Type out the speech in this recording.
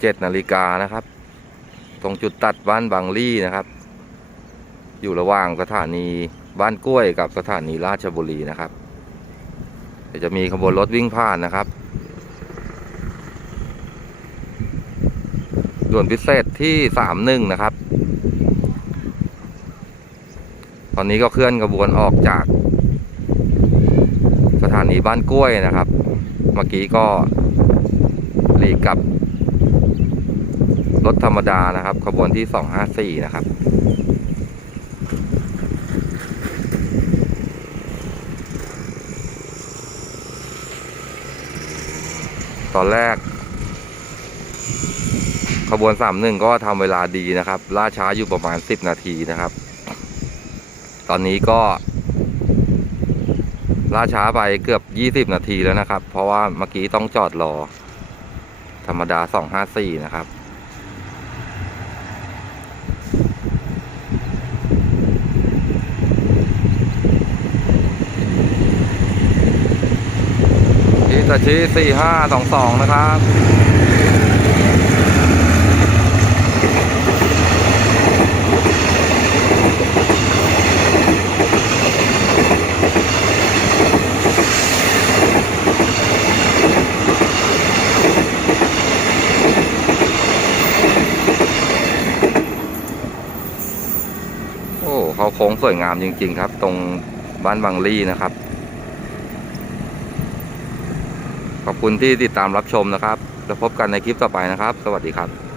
17นาฬิกานะครับ ตรงจุดตัดบ้านบางลี่นะครับ อยู่ระหว่างสถานีบ้านกล้วยกับสถานีราชบุรีนะครับเดี๋ยวจะมีขบวนรถวิ่งผ่านนะครับด่วนพิเศษที่สามหนึ่งนะครับ ตอนนี้ก็เคลื่อนขบวนออกจาก สถานีบ้านกล้วยนะครับ เมื่อกี้ก็หลีกกับ รถธรรมดานะครับ ขบวนที่สองห้าสี่นะครับ ตอนแรก ขบวนสามหนึ่งก็ทำเวลาดีนะครับ ล่าช้าอยู่ประมาณสิบนาทีนะครับ ตอนนี้ก็ ล่าช้าไปเกือบยี่สิบนาทีแล้วนะครับ เพราะว่าเมื่อกี้ต้องจอดรอ ธรรมดาสองห้าสี่นะครับอิตาชิสี่ห้าสองสองนะครับ เขาโค้งสวยงามจริง ๆ ครับ ตรงบ้านบางลี่นะครับ ขอบคุณที่ติดตามรับชมนะครับ แล้วพบกันในคลิปต่อไปนะครับ สวัสดีครับ